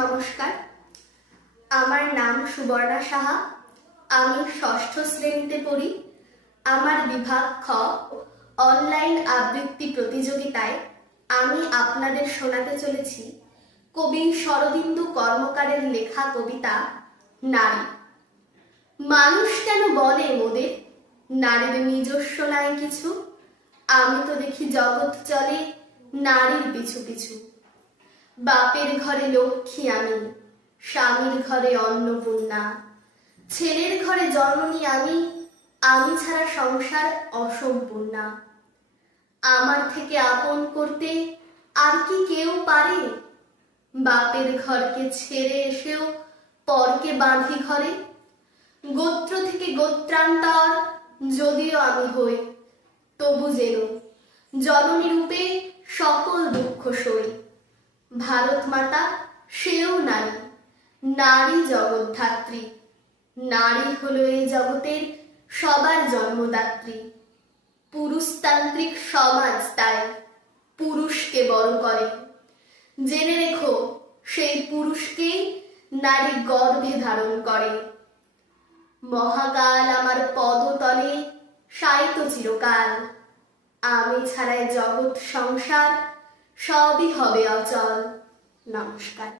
নমস্কার। আমার নাম সুবর্ণা সাহা। আমি ষষ্ঠ শ্রেণীতে পড়ি। আমার বিভাগ খ, অনলাইন আবৃত্তি প্রতিযোগিতায় আমি আপনাদের শোনাতে চলেছি কবি শরদিন্দু কর্মকারের লেখা কবিতা নারী। মানুষ কেন বলে মোদের নারীর নিজস্ব নাই কিছু? আমি তো দেখি জগৎ চলে নারীর পিছু পিছু। বাপের ঘরে লক্ষ্মী আমি, স্বামীর ঘরে অন্নপূর্ণা, ছেলের ঘরে জননী আমি, আমি ছাড়া সংসার অসম্পূর্ণা। আমার থেকে আপন করতে আর কি কেউ পারে? বাপের ঘরকে ছেড়ে এসেও পরকে বাঁধি ঘরে। গোত্র থেকে গোত্রান্তর যদিও আমি হই, তবু যেন জননী রূপে সকল দুঃখ সই। ভারত মাতা সেও নারী, নারী জগদ্ধাত্রী। নারী হলো এই জগতের সবার জন্মদাত্রী। পুরুষতান্ত্রিক সমাজ তাই পুরুষকে বড় করে। জেনে রেখো সেই পুরুষকেই নারী গর্ভে ধারণ করে। মহাকাল আমার পদতলে শায়িত চিরকাল। আমি ছাড়াই জগৎ সংসার সবই হবে অচল। নমস্কার।